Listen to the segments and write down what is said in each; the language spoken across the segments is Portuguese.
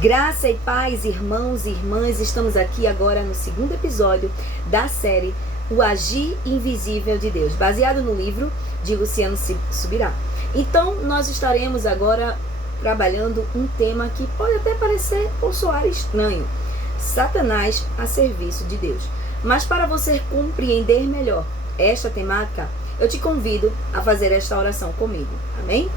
Graça e paz, irmãos e irmãs, estamos aqui agora no segundo episódio da série O Agir Invisível de Deus, baseado no livro de Luciano Subirá. Então, nós estaremos agora trabalhando um tema que pode até parecer ou soar estranho: Satanás a serviço de Deus. Mas para você compreender melhor esta temática, eu te convido a fazer esta oração comigo. Amém?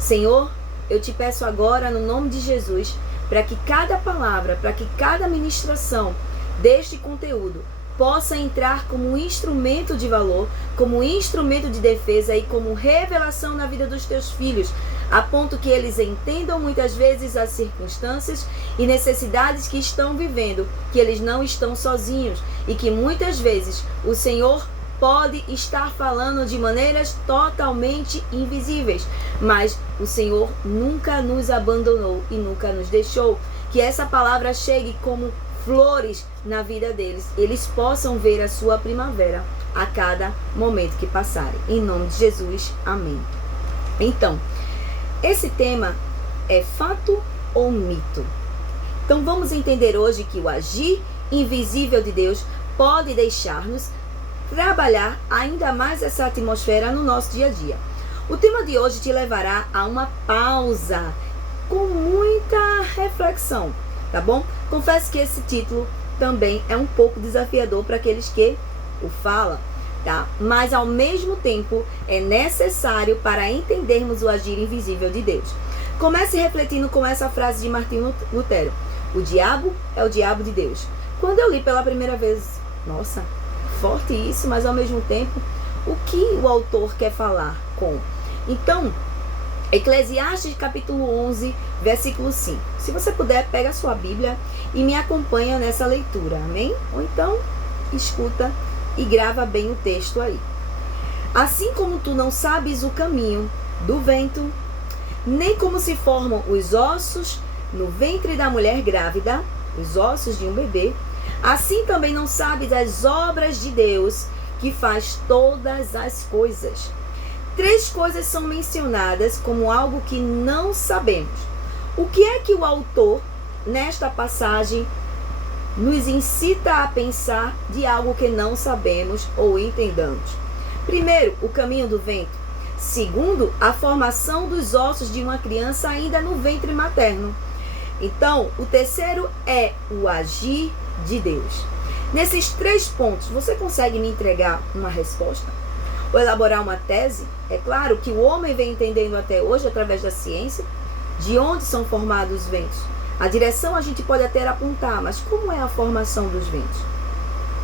Senhor, eu te peço agora, no nome de Jesus, para que cada palavra, para que cada ministração deste conteúdo possa entrar como um instrumento de valor, como um instrumento de defesa e como revelação na vida dos teus filhos, a ponto que eles entendam muitas vezes as circunstâncias e necessidades que estão vivendo, que eles não estão sozinhos e que muitas vezes o Senhor pode estar falando de maneiras totalmente invisíveis, mas o Senhor nunca nos abandonou e nunca nos deixou. Que essa palavra chegue como flores na vida deles, eles possam ver a sua primavera a cada momento que passarem. Em nome de Jesus, amém. Então, esse tema é fato ou mito? Então vamos entender hoje que o agir invisível de Deus pode deixar-nos trabalhar ainda mais essa atmosfera no nosso dia a dia. O tema de hoje te levará a uma pausa com muita reflexão, tá bom? Confesso que esse título também é um pouco desafiador para aqueles que o falam, tá? Mas ao mesmo tempo é necessário para entendermos o agir invisível de Deus. Comece refletindo com essa frase de Martinho Lutero: o diabo é o diabo de Deus. Quando eu li pela primeira vez, nossa, forte isso, mas ao mesmo tempo, o que o autor quer falar com? Então, Eclesiastes capítulo 11, versículo 5. Se você puder, pega a sua Bíblia e me acompanha nessa leitura, amém? Ou então, escuta e grava bem o texto aí. Assim como tu não sabes o caminho do vento, nem como se formam os ossos no ventre da mulher grávida, os ossos de um bebê, assim também não sabes as obras de Deus, que faz todas as coisas. 3 coisas são mencionadas como algo que não sabemos. O que é que o autor, nesta passagem, nos incita a pensar de algo que não sabemos ou entendamos? Primeiro, o caminho do vento. Segundo, a formação dos ossos de uma criança ainda no ventre materno. Então, o terceiro é o agir de Deus. Nesses 3 pontos, você consegue me entregar uma resposta? Ou elaborar uma tese? É claro que o homem vem entendendo até hoje, através da ciência, de onde são formados os ventos. A direção a gente pode até apontar, mas como é a formação dos ventos?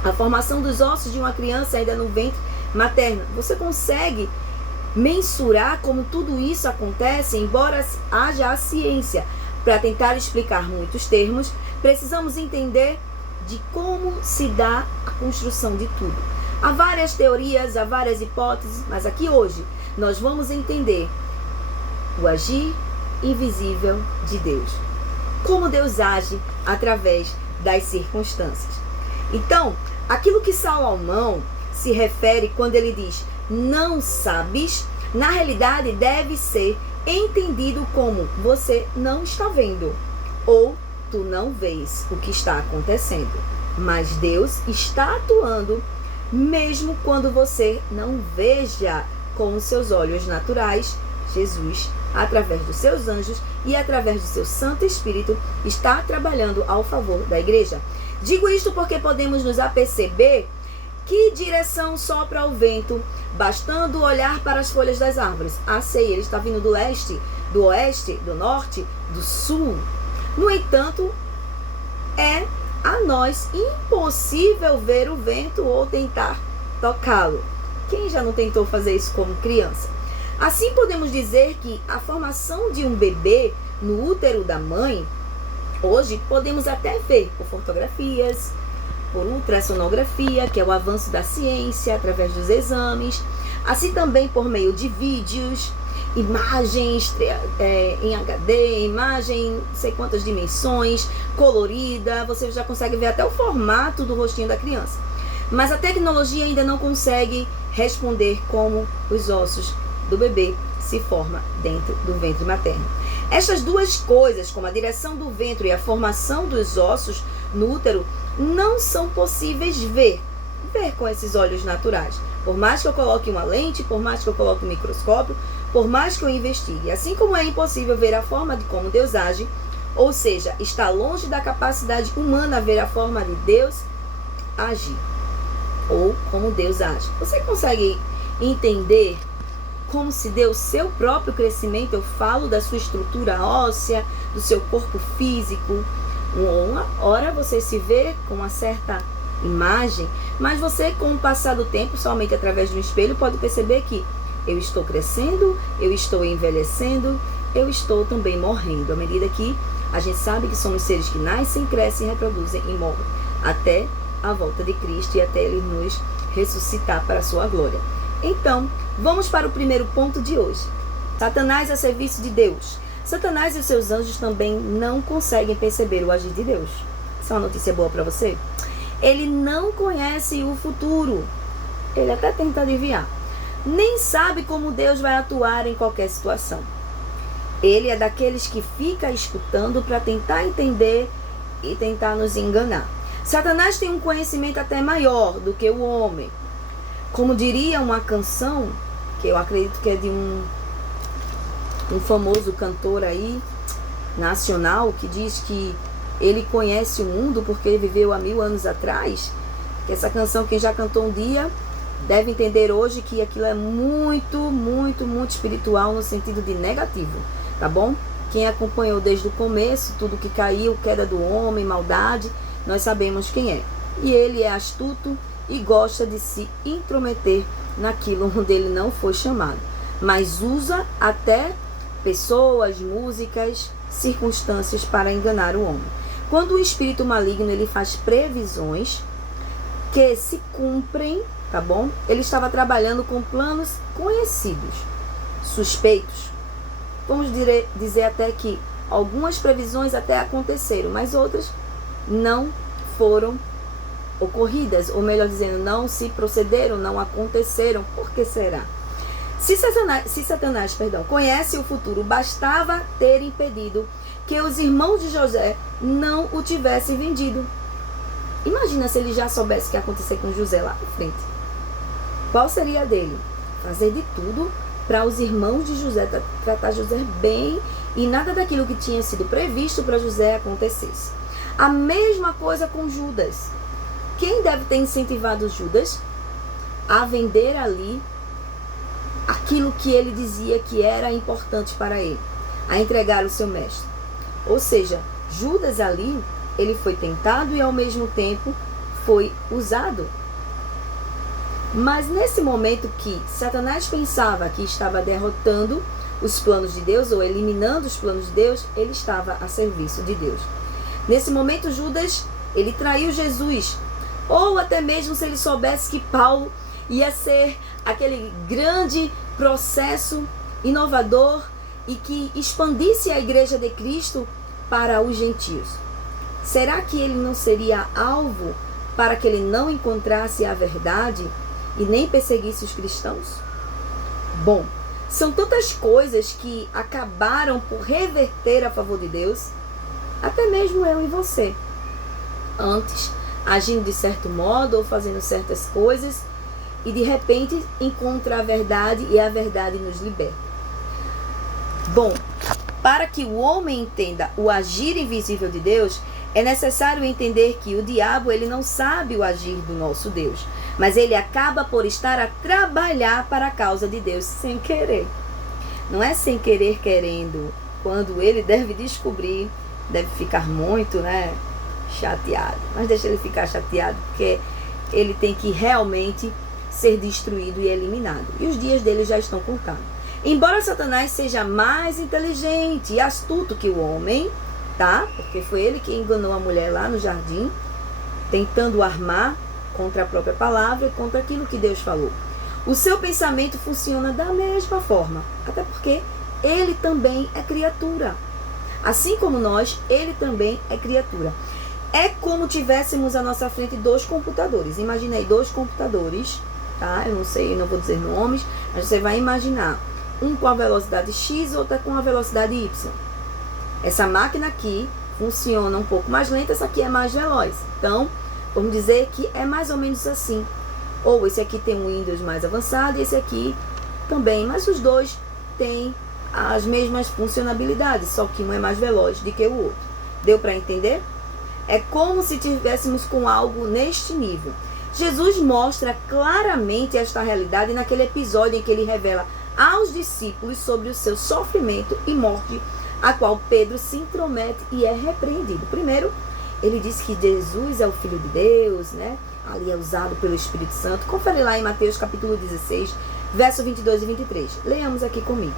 A formação dos ossos de uma criança ainda no ventre materno. Você consegue mensurar como tudo isso acontece? Embora haja a ciência para tentar explicar muitos termos, precisamos entender de como se dá a construção de tudo. Há várias teorias, há várias hipóteses, mas aqui hoje nós vamos entender o agir invisível de Deus. Como Deus age através das circunstâncias. Então, aquilo que Salomão se refere quando ele diz não sabes, na realidade deve ser entendido como você não está vendo ou tu não vês o que está acontecendo, mas Deus está atuando mesmo quando você não veja com os seus olhos naturais. Jesus, através dos seus anjos e através do seu Santo Espírito, está trabalhando ao favor da igreja. Digo isto porque podemos nos aperceber que direção sopra o vento, bastando olhar para as folhas das árvores. Sei, ele está vindo do leste, do oeste, do norte, do sul. No entanto, é a nós impossível ver o vento ou tentar tocá-lo. Quem já não tentou fazer isso como criança? Assim podemos dizer que a formação de um bebê no útero da mãe, hoje podemos até ver por fotografias, por ultrassonografia, que é o avanço da ciência através dos exames, assim também por meio de vídeos, imagens em HD, imagem não sei quantas dimensões, colorida, você já consegue ver até o formato do rostinho da criança. Mas a tecnologia ainda não consegue responder como os ossos do bebê se formam dentro do ventre materno. Estas duas coisas, como a direção do ventre e a formação dos ossos no útero, não são possíveis ver com esses olhos naturais. Por mais que eu coloque uma lente, por mais que eu coloque um microscópio, por mais que eu investigue. Assim como é impossível ver a forma de como Deus age, ou seja, está longe da capacidade humana ver a forma de Deus agir, ou como Deus age. Você consegue entender como se deu o seu próprio crescimento? Eu falo da sua estrutura óssea, do seu corpo físico. Uma hora você se vê com uma certa imagem, mas você, com o passar do tempo, somente através de um espelho, pode perceber que eu estou crescendo, eu estou envelhecendo, eu estou também morrendo. À medida que a gente sabe que somos seres que nascem, crescem, reproduzem e morrem, até a volta de Cristo e até Ele nos ressuscitar para a sua glória. Então, vamos para o primeiro ponto de hoje. Satanás a serviço de Deus. Satanás e os seus anjos também não conseguem perceber o agir de Deus. Isso é uma notícia boa para você? Ele não conhece o futuro. Ele até tenta adivinhar. Nem sabe como Deus vai atuar em qualquer situação. Ele é daqueles que fica escutando para tentar entender e tentar nos enganar. Satanás tem um conhecimento até maior do que o homem. Como diria uma canção, que eu acredito que é de um famoso cantor aí, nacional, que diz que ele conhece o mundo porque ele viveu há 1000 anos atrás. Que essa canção, quem já cantou um dia, deve entender hoje que aquilo é muito, muito, muito espiritual no sentido de negativo, tá bom? Quem acompanhou desde o começo, tudo que caiu, queda do homem, maldade, nós sabemos quem é. E ele é astuto e gosta de se intrometer naquilo onde ele não foi chamado, mas usa até pessoas, músicas, circunstâncias para enganar o homem. Quando o espírito maligno ele faz previsões que se cumprem, tá bom? Ele estava trabalhando com planos conhecidos, suspeitos. Vamos dizer até que algumas previsões até aconteceram, mas outras não foram ocorridas, ou melhor dizendo, não se procederam, não aconteceram. Por que será? Se Satanás, conhece o futuro, bastava ter impedido que os irmãos de José não o tivessem vendido. Imagina se ele já soubesse o que ia acontecer com José lá na frente. Qual seria a dele? Fazer de tudo para os irmãos de José, tratar José bem e nada daquilo que tinha sido previsto para José acontecesse. A mesma coisa com Judas. Quem deve ter incentivado Judas a vender ali aquilo que ele dizia que era importante para ele, a entregar o seu mestre? Ou seja, Judas ali, ele foi tentado e ao mesmo tempo foi usado. Mas nesse momento que Satanás pensava que estava derrotando os planos de Deus ou eliminando os planos de Deus, ele estava a serviço de Deus. Nesse momento, Judas, ele traiu Jesus. Ou até mesmo se ele soubesse que Paulo ia ser aquele grande processo inovador e que expandisse a igreja de Cristo para os gentios. Será que ele não seria alvo para que ele não encontrasse a verdade e nem perseguisse os cristãos? Bom, são tantas coisas que acabaram por reverter a favor de Deus, até mesmo eu e você. Antes, agindo de certo modo ou fazendo certas coisas, e de repente encontra a verdade e a verdade nos liberta. Bom, para que o homem entenda o agir invisível de Deus, é necessário entender que o diabo ele não sabe o agir do nosso Deus, mas ele acaba por estar a trabalhar para a causa de Deus sem querer. Não é sem querer querendo. Quando ele deve descobrir, deve ficar muito, chateado. Mas deixa ele ficar chateado, porque ele tem que realmente ser destruído e eliminado. E os dias dele já estão contados. Embora Satanás seja mais inteligente e astuto que o homem, tá? Porque foi ele que enganou a mulher lá no jardim, tentando armar contra a própria palavra e contra aquilo que Deus falou. O seu pensamento funciona da mesma forma, até porque ele também é criatura. Assim como nós, ele também é criatura. É como tivéssemos à nossa frente 2 computadores. Imagina aí 2 computadores, tá? Eu não sei, eu não vou dizer nomes, mas você vai imaginar um com a velocidade X, outro com a velocidade Y. Essa máquina aqui funciona um pouco mais lenta, essa aqui é mais veloz. Então, vamos dizer que é mais ou menos assim. Ou esse aqui tem um Windows mais avançado e esse aqui também. Mas os dois têm as mesmas funcionalidades, só que um é mais veloz do que o outro. Deu para entender? É como se tivéssemos com algo neste nível. Jesus mostra claramente esta realidade naquele episódio em que ele revela aos discípulos sobre o seu sofrimento e morte, a qual Pedro se intromete e é repreendido. Primeiro, ele diz que Jesus é o Filho de Deus, né? Ali é usado pelo Espírito Santo. Confere lá em Mateus capítulo 16, verso 22 e 23. Leamos aqui comigo.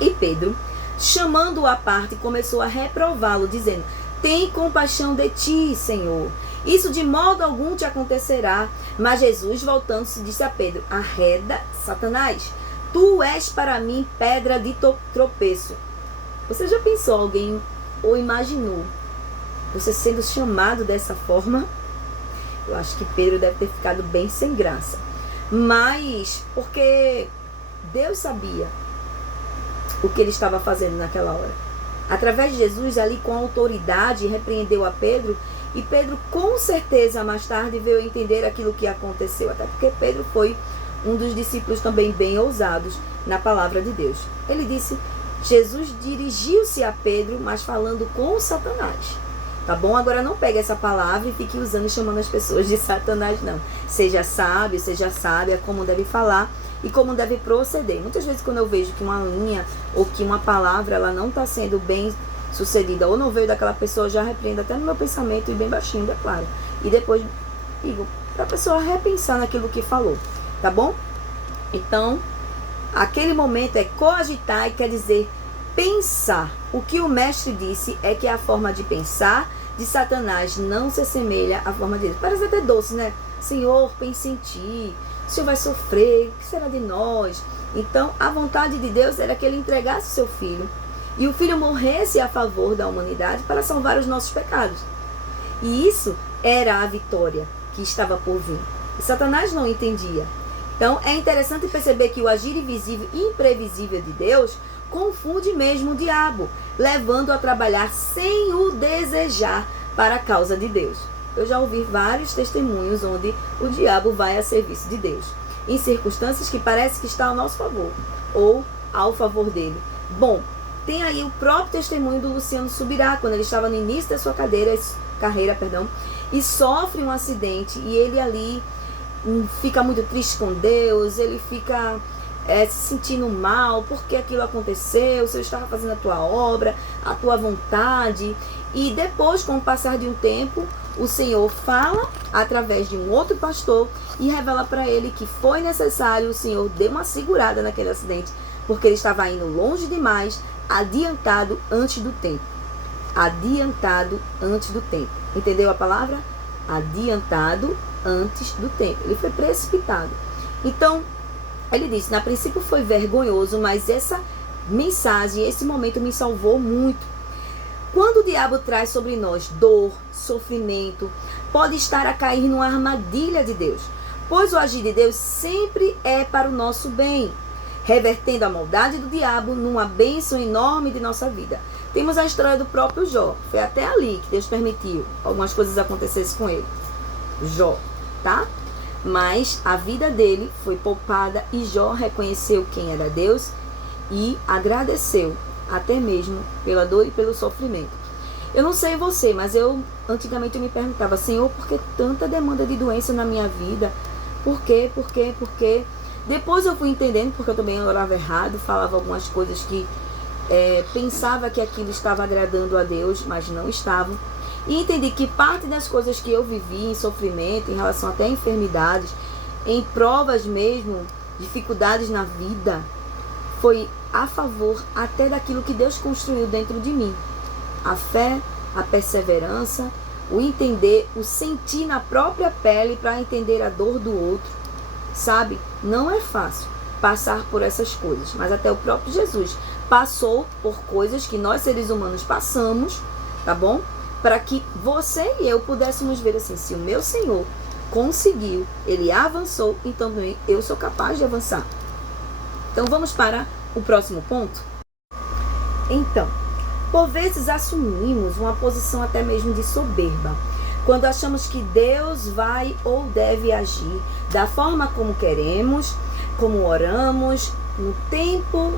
E Pedro, chamando-o à parte, começou a reprová-lo, dizendo: tem compaixão de ti, Senhor. Isso de modo algum te acontecerá. Mas Jesus, voltando-se, disse a Pedro: arreda, Satanás, tu és para mim pedra de tropeço. Você já pensou, alguém ou imaginou você sendo chamado dessa forma? Eu acho que Pedro deve ter ficado bem sem graça. Mas porque Deus sabia o que ele estava fazendo naquela hora. Através de Jesus, ali com autoridade, repreendeu a Pedro. E Pedro, com certeza, mais tarde veio entender aquilo que aconteceu. Até porque Pedro foi um dos discípulos também bem ousados na palavra de Deus. Ele disse, Jesus dirigiu-se a Pedro, mas falando com Satanás. Tá bom? Agora não pegue essa palavra e fique usando e chamando as pessoas de Satanás, não. Seja sábio, seja sábia, como deve falar e como deve proceder. Muitas vezes quando eu vejo que uma linha ou que uma palavra ela não está sendo bem sucedida ou não veio daquela pessoa, eu já repreendo até no meu pensamento e bem baixinho, é claro. E depois digo para a pessoa repensar naquilo que falou, tá bom? Então, aquele momento é coagitar e quer dizer pensar. O que o mestre disse é que a forma de pensar de Satanás não se assemelha à forma de Deus. Parece até doce, né? Senhor, pense em ti. O Senhor vai sofrer. O que será de nós? Então, a vontade de Deus era que ele entregasse o seu filho. E o filho morresse a favor da humanidade para salvar os nossos pecados. E isso era a vitória que estava por vir. E Satanás não entendia. Então, é interessante perceber que o agir invisível e imprevisível de Deus confunde mesmo o diabo, levando a trabalhar sem o desejar para a causa de Deus. Eu já ouvi vários testemunhos onde o diabo vai a serviço de Deus, em circunstâncias que parece que está ao nosso favor, ou ao favor dele. Bom, tem aí o próprio testemunho do Luciano Subirá, quando ele estava no início da sua carreira, e sofre um acidente, e ele ali fica muito triste com Deus, ele fica se sentindo mal, porque aquilo aconteceu, o Senhor estava fazendo a tua obra, a tua vontade. E depois, com o passar de um tempo, o Senhor fala através de um outro pastor e revela para ele que foi necessário, o Senhor deu uma segurada naquele acidente, porque ele estava indo longe demais, adiantado antes do tempo. Adiantado antes do tempo. Entendeu a palavra? Adiantado antes do tempo. Ele foi precipitado. Então, ele disse, na princípio foi vergonhoso, mas essa mensagem, esse momento me salvou muito. Quando o diabo traz sobre nós dor, sofrimento, pode estar a cair numa armadilha de Deus, pois o agir de Deus sempre é para o nosso bem, revertendo a maldade do diabo numa bênção enorme de nossa vida. Temos a história do próprio Jó, foi até ali que Deus permitiu algumas coisas acontecessem com ele. Jó, tá? Mas a vida dele foi poupada e Jó reconheceu quem era Deus e agradeceu, até mesmo pela dor e pelo sofrimento. Eu não sei você, mas antigamente eu me perguntava, Senhor, por que tanta demanda de doença na minha vida? Por quê? Por quê? Por quê? Depois eu fui entendendo, porque eu também orava errado, falava algumas coisas que pensava que aquilo estava agradando a Deus, mas não estava. E entendi que parte das coisas que eu vivi em sofrimento, em relação até a enfermidades, em provas mesmo, dificuldades na vida, foi a favor até daquilo que Deus construiu dentro de mim. A fé, a perseverança, o entender, o sentir na própria pele para entender a dor do outro. Sabe? Não é fácil passar por essas coisas, mas até o próprio Jesus passou por coisas que nós seres humanos passamos, tá bom? Para que você e eu pudéssemos ver assim, se o meu Senhor conseguiu, ele avançou, então também eu sou capaz de avançar. Então vamos para o próximo ponto? Então, Por vezes assumimos uma posição até mesmo de soberba, quando achamos que Deus vai ou deve agir da forma como queremos, como oramos, no tempo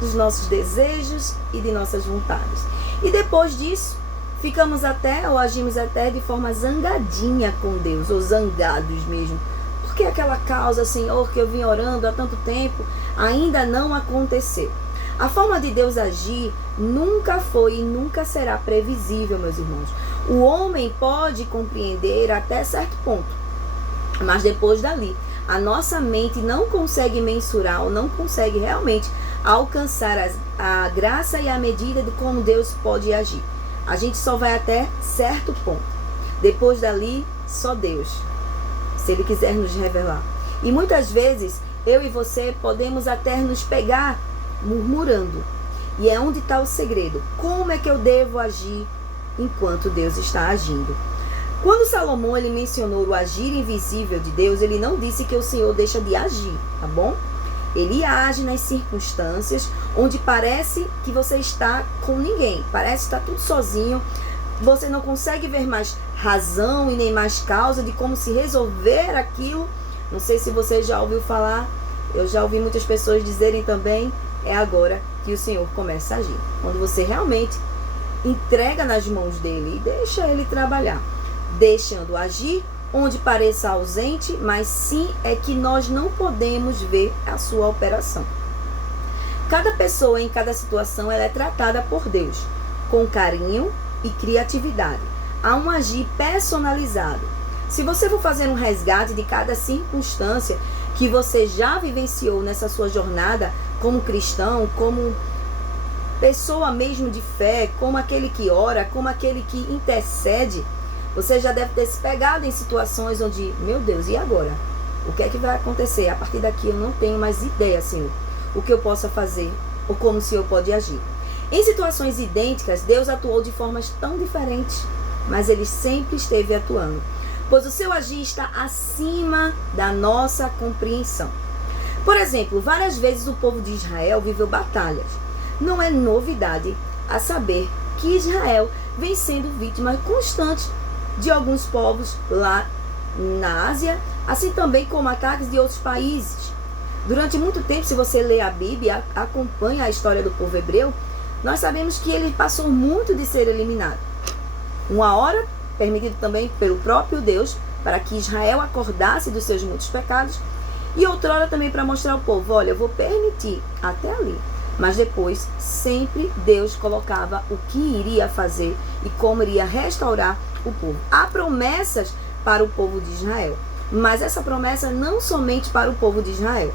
dos nossos desejos e de nossas vontades. E depois disso, ficamos até ou agimos até de forma zangadinha com Deus, ou zangados mesmo. Porque aquela causa, Senhor, que eu vim orando há tanto tempo, ainda não aconteceu. A forma de Deus agir nunca foi e nunca será previsível, meus irmãos. O homem pode compreender até certo ponto, mas depois dali, a nossa mente não consegue mensurar ou não consegue realmente alcançar a graça e a medida de como Deus pode agir. A gente só vai até certo ponto. Depois dali, só Deus, se Ele quiser nos revelar. E muitas vezes, eu e você podemos até nos pegar murmurando. E é onde está o segredo. Como é que eu devo agir enquanto Deus está agindo? Quando Salomão ele mencionou o agir invisível de Deus, ele não disse que o Senhor deixa de agir, tá bom? Ele age nas circunstâncias onde parece que você está com ninguém, parece que está tudo sozinho, você não consegue ver mais razão e nem mais causa de como se resolver aquilo. Não sei se você já ouviu falar, eu já ouvi muitas pessoas dizerem também, é agora que o Senhor começa a agir. Quando você realmente entrega nas mãos dele e deixa ele trabalhar, deixando agir onde pareça ausente, mas sim é que nós não podemos ver a sua operação. Cada pessoa em cada situação ela é tratada por Deus com carinho e criatividade. Há um agir personalizado. Se você for fazer um resgate de cada circunstância que você já vivenciou nessa sua jornada como cristão, como pessoa mesmo de fé, como aquele que ora, como aquele que intercede, você já deve ter se pegado em situações onde, meu Deus, e agora? O que é que vai acontecer? A partir daqui eu não tenho mais ideia, Senhor, o que eu possa fazer ou como o Senhor pode agir. Em situações idênticas, Deus atuou de formas tão diferentes, mas Ele sempre esteve atuando, pois o seu agir está acima da nossa compreensão. Por exemplo, várias vezes o povo de Israel viveu batalhas. Não é novidade a saber que Israel vem sendo vítima constante de alguns povos lá na Ásia, assim também como ataques de outros países. Durante muito tempo, se você lê a Bíblia, acompanha a história do povo hebreu, nós sabemos que ele passou muito de ser eliminado. Uma hora, permitido também pelo próprio Deus, para que Israel acordasse dos seus muitos pecados, e outrora também para mostrar ao povo, olha, eu vou permitir até ali. Mas depois, sempre Deus colocava o que iria fazer e como iria restaurar o povo. Há promessas para o povo de Israel, mas essa promessa não somente para o povo de Israel.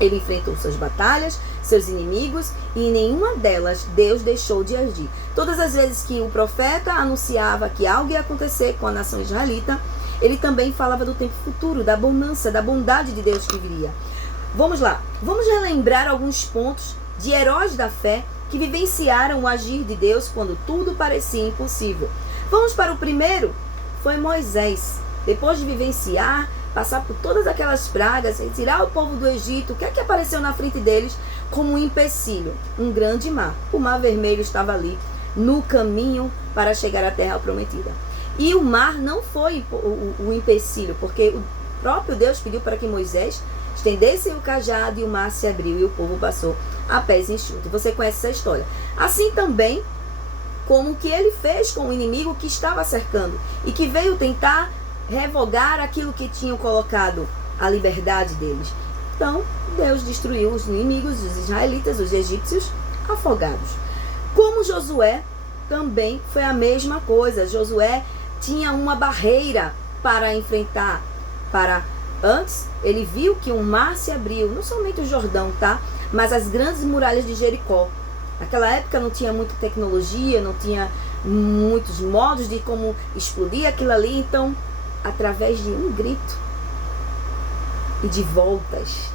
Ele enfrentou suas batalhas, seus inimigos, e em nenhuma delas Deus deixou de agir. Todas as vezes que o profeta anunciava que algo ia acontecer com a nação israelita, ele também falava do tempo futuro, da bonança, da bondade de Deus que viria. Vamos lá, vamos relembrar alguns pontos de heróis da fé que vivenciaram o agir de Deus quando tudo parecia impossível. Vamos para o primeiro, foi Moisés. Depois de vivenciar, passar por todas aquelas pragas, retirar o povo do Egito, o que é que apareceu na frente deles como um empecilho? Um grande mar. O Mar Vermelho estava ali, no caminho para chegar à Terra Prometida. E o mar não foi o empecilho, porque o próprio Deus pediu para que Moisés estendesse o cajado e o mar se abriu e o povo passou a pés enxutos. Você conhece essa história. Assim também como o que ele fez com o inimigo que estava cercando e que veio tentar revogar aquilo que tinham colocado, a liberdade deles. Então, Deus destruiu os inimigos, os israelitas, os egípcios, afogados. Como Josué, também foi a mesma coisa. Josué tinha uma barreira para enfrentar. Antes, ele viu que um mar se abriu, não somente o Jordão, tá? Mas as grandes muralhas de Jericó. Naquela época não tinha muita tecnologia, não tinha muitos modos de como explodir aquilo ali. Então, através de um grito e de voltas,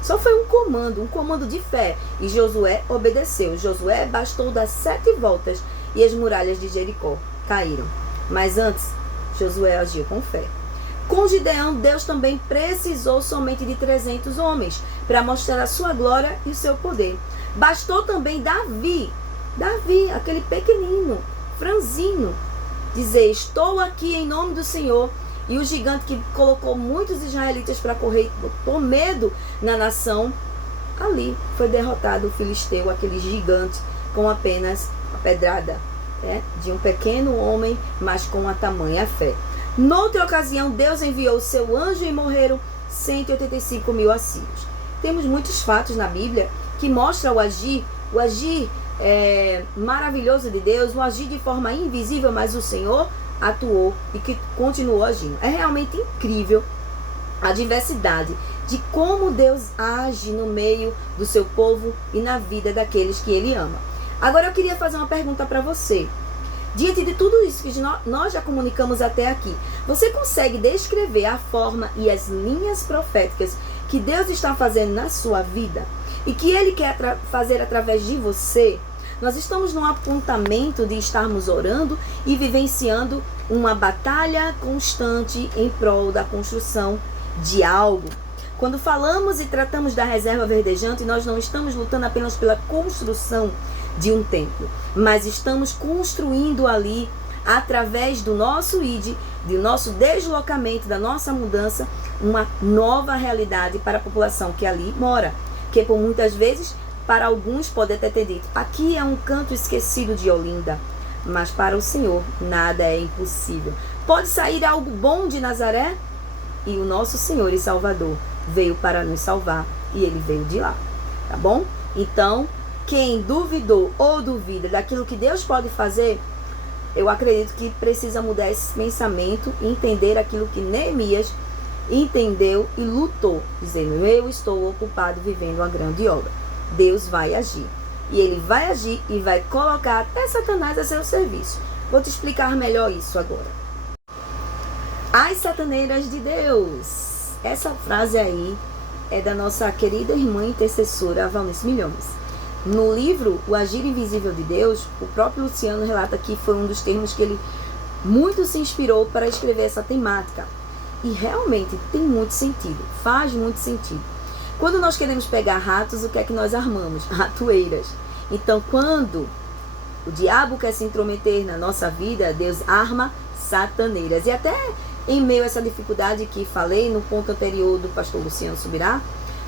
só foi um comando de fé. E Josué obedeceu. Josué bastou dar 7 voltas e as muralhas de Jericó caíram. Mas antes, Josué agiu com fé. Com Gideão, Deus também precisou somente de 300 homens para mostrar a sua glória e o seu poder. Bastou também Davi Davi, aquele pequenino, franzino, dizer: estou aqui em nome do Senhor. E o gigante que colocou muitos israelitas para correr por medo na nação, ali foi derrotado o filisteu, aquele gigante, com apenas uma pedrada de um pequeno homem, mas com a tamanha fé. Noutra ocasião, Deus enviou o seu anjo e morreram 185 mil assírios. Temos muitos fatos na Bíblia que mostram o agir maravilhoso de Deus, o agir de forma invisível, mas o Senhor atuou e que continuou agindo. É realmente incrível a diversidade de como Deus age no meio do seu povo e na vida daqueles que Ele ama. Agora eu queria fazer uma pergunta para você. Diante de tudo isso que nós já comunicamos até aqui, você consegue descrever a forma e as linhas proféticas que Deus está fazendo na sua vida e que Ele quer fazer através de você? Nós estamos num apontamento de estarmos orando e vivenciando uma batalha constante em prol da construção de algo. Quando falamos e tratamos da reserva verdejante, nós não estamos lutando apenas pela construção de um templo, mas estamos construindo ali, através do nosso ID, do nosso deslocamento, da nossa mudança, uma nova realidade para a população que ali mora, que por muitas vezes, para alguns pode até ter dito: aqui é um canto esquecido de Olinda, mas para o Senhor nada é impossível. Pode sair algo bom de Nazaré? E o nosso Senhor e Salvador veio para nos salvar e Ele veio de lá, tá bom? Então, quem duvidou ou duvida daquilo que Deus pode fazer, eu acredito que precisa mudar esse pensamento e entender aquilo que Neemias entendeu e lutou, dizendo: eu estou ocupado vivendo uma grande obra. Deus vai agir. E Ele vai agir e vai colocar até Satanás a seu serviço. Vou te explicar melhor isso agora. As sataneiras de Deus. Essa frase aí é da nossa querida irmã intercessora Valnice Milhões. No livro O Agir Invisível de Deus, o próprio Luciano relata que foi um dos termos que ele muito se inspirou para escrever essa temática. E realmente tem muito sentido, faz muito sentido. Quando nós queremos pegar ratos, o que é que nós armamos? Ratoeiras. Então, quando o diabo quer se intrometer na nossa vida, Deus arma sataneiras. E até em meio a essa dificuldade que falei no ponto anterior do pastor Luciano Subirá,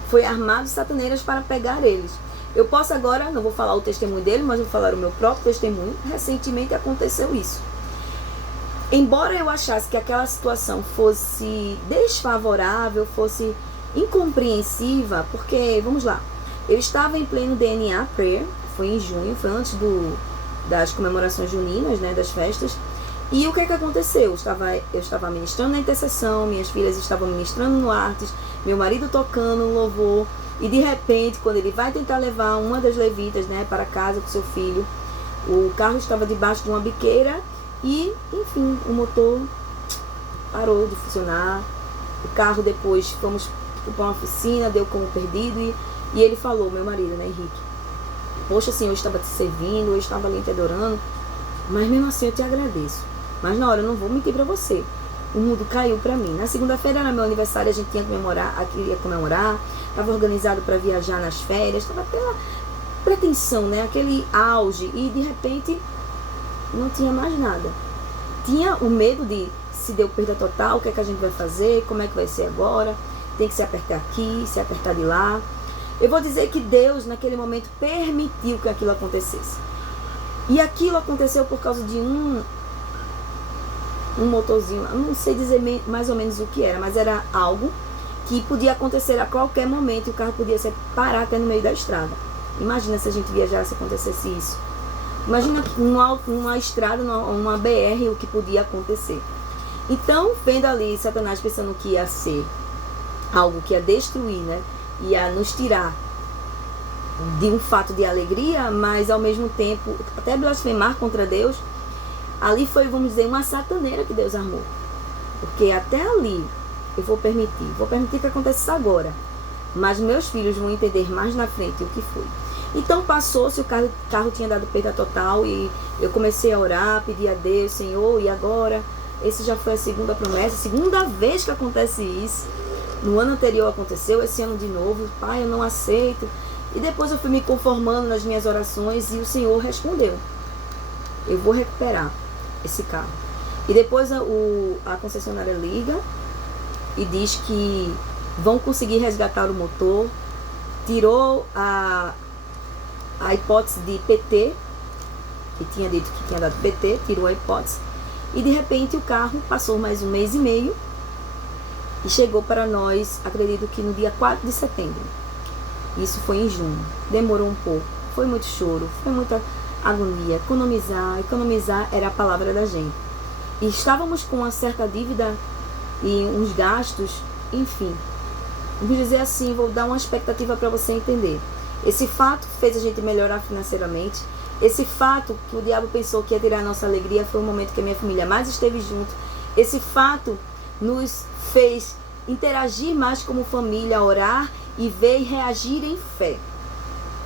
foi armado sataneiras para pegar eles. Eu posso agora, não vou falar o testemunho dele, mas vou falar o meu próprio testemunho. Recentemente aconteceu isso. Embora eu achasse que aquela situação fosse desfavorável, fosse incompreensiva, porque, vamos lá, eu estava em pleno DNA Prayer, foi em junho, foi antes das comemorações juninas, né, das festas, e o que aconteceu? Eu estava ministrando na intercessão, minhas filhas estavam ministrando no Artes, meu marido tocando um louvor, e de repente, quando ele vai tentar levar uma das levitas, né, para casa com seu filho, o carro estava debaixo de uma biqueira e, enfim, o motor parou de funcionar. O carro depois fomos para uma oficina, deu como perdido e ele falou, meu marido, né, Henrique: poxa, assim, eu estava te servindo, eu estava ali te adorando, mas mesmo assim eu te agradeço. Mas na hora eu não vou mentir para você, o mundo caiu para mim. Na segunda-feira era meu aniversário, a gente ia comemorar, estava organizado para viajar nas férias, estava pela pretensão, né, aquele auge, e de repente não tinha mais nada. Tinha o medo de, se deu perda total, o que é que a gente vai fazer, como é que vai ser agora, tem que se apertar aqui, se apertar de lá. Eu vou dizer que Deus naquele momento permitiu que aquilo acontecesse. E aquilo aconteceu por causa de um motorzinho, eu não sei dizer mais ou menos o que era, mas era algo que podia acontecer a qualquer momento e o carro podia se parar até no meio da estrada. Imagina se a gente viajasse e acontecesse isso. Imagina numa estrada, numa BR, o que podia acontecer. Então, vendo ali Satanás pensando que ia ser algo que ia destruir, né? Ia nos tirar de um fato de alegria, mas ao mesmo tempo até blasfemar contra Deus. Ali foi, vamos dizer, uma sataneira que Deus armou. Porque até ali eu vou permitir que aconteça agora. Mas meus filhos vão entender mais na frente o que foi. Então passou-se, o carro tinha dado perda total e eu comecei a orar, pedir a Deus: Senhor, e agora? Esse já foi a segunda promessa, segunda vez que acontece isso. No ano anterior aconteceu, esse ano de novo. Pai, eu não aceito. E depois eu fui me conformando nas minhas orações e o Senhor respondeu: eu vou recuperar esse carro. E depois a concessionária liga e diz que vão conseguir resgatar o motor, tirou a hipótese de PT, que tinha dito que tinha dado PT, tirou a hipótese, e de repente o carro passou mais um mês e meio e chegou para nós, acredito que no dia 4 de setembro. Isso foi em junho, demorou um pouco, foi muito choro, foi muita agonia, economizar era a palavra da gente. E estávamos com uma certa dívida e uns gastos, enfim. Vou dizer assim, vou dar uma expectativa para você entender. Esse fato fez a gente melhorar financeiramente. Esse fato que o diabo pensou que ia tirar a nossa alegria foi o momento que a minha família mais esteve junto. Esse fato nos fez interagir mais como família, orar e ver e reagir em fé.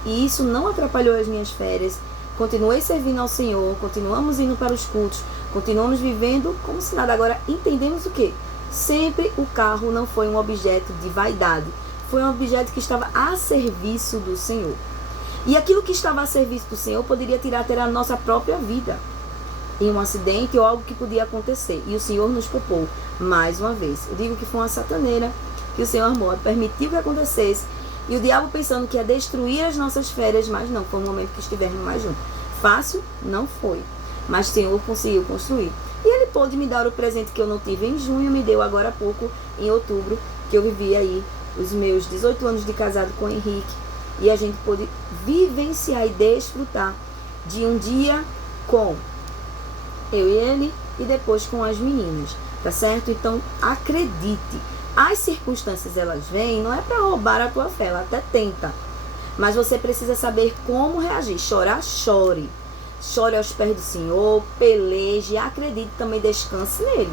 E isso não atrapalhou as minhas férias. Continuei servindo ao Senhor, continuamos indo para os cultos, continuamos vivendo como se nada. Agora entendemos o quê? Sempre o carro não foi um objeto de vaidade, foi um objeto que estava a serviço do Senhor. E aquilo que estava a serviço do Senhor poderia tirar até a nossa própria vida em um acidente ou algo que podia acontecer. E o Senhor nos poupou mais uma vez. Eu digo que foi uma sataneira que o Senhor armou, permitiu que acontecesse. E o diabo pensando que ia destruir as nossas férias, mas não, foi um momento que estivemos mais juntos. Fácil? Não foi. Mas o Senhor conseguiu construir. E Ele pôde me dar o presente que eu não tive em junho, me deu agora há pouco, em outubro, que eu vivi aí os meus 18 anos de casado com o Henrique. E a gente pôde vivenciar e desfrutar de um dia com eu e ele e depois com as meninas, tá certo? Então, acredite. As circunstâncias, elas vêm, não é para roubar a tua fé, ela até tenta. Mas você precisa saber como reagir. Chorar, chore. Chore aos pés do Senhor, peleje, acredite também, descanse nele.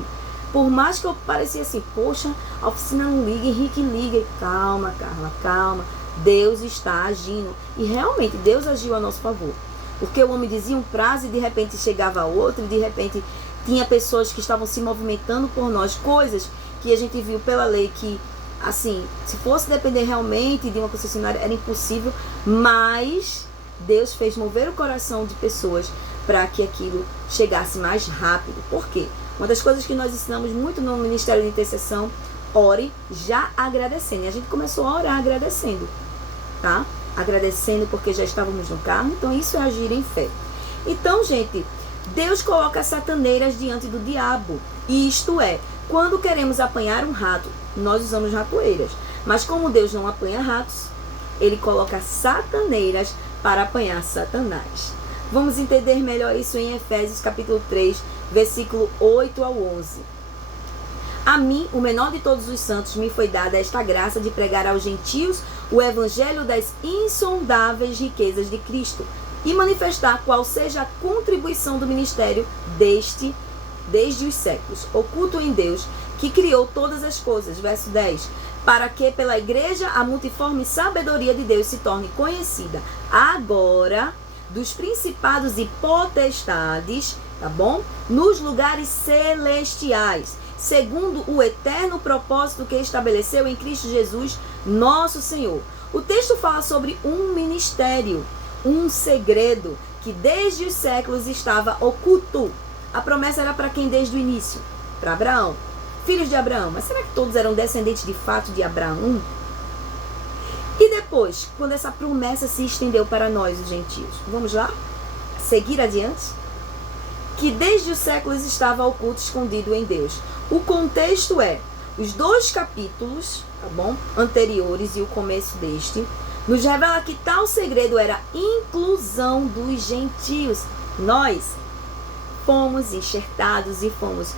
Por mais que eu parecia assim, poxa, a oficina não liga, Henrique liga. Calma, Carla, calma. Deus está agindo. E realmente, Deus agiu a nosso favor. Porque o homem dizia um prazo e de repente chegava outro, e de repente tinha pessoas que estavam se movimentando por nós, coisas que a gente viu pela lei que, assim, se fosse depender realmente de uma concessionária, era impossível, mas Deus fez mover o coração de pessoas para que aquilo chegasse mais rápido. Por quê? Uma das coisas que nós ensinamos muito no Ministério de Intercessão, ore já agradecendo. E a gente começou a orar agradecendo, tá? Agradecendo porque já estávamos no carro, então isso é agir em fé. Então, gente, Deus coloca sataneiras diante do diabo, e isto é, quando queremos apanhar um rato, nós usamos ratoeiras, mas como Deus não apanha ratos, Ele coloca sataneiras para apanhar Satanás. Vamos entender melhor isso em Efésios capítulo 3, versículo 8 ao 11. A mim, o menor de todos os santos, me foi dada esta graça de pregar aos gentios o evangelho das insondáveis riquezas de Cristo e manifestar qual seja a contribuição do ministério desde os séculos, oculto em Deus, que criou todas as coisas. Verso 10. Para que pela igreja a multiforme sabedoria de Deus se torne conhecida agora dos principados e potestades, tá bom? Nos lugares celestiais, segundo o eterno propósito que estabeleceu em Cristo Jesus, nosso Senhor. O texto fala sobre um ministério, um segredo que desde os séculos estava oculto. A promessa era para quem desde o início? Para Abraão, filhos de Abraão. Mas será que todos eram descendentes de fato de Abraão? E depois, quando essa promessa se estendeu para nós, os gentios? Vamos lá? Seguir adiante? Que desde os séculos estava oculto, escondido em Deus. O contexto é, os 2 capítulos, tá bom, anteriores e o começo deste, nos revela que tal segredo era a inclusão dos gentios. Nós fomos enxertados e fomos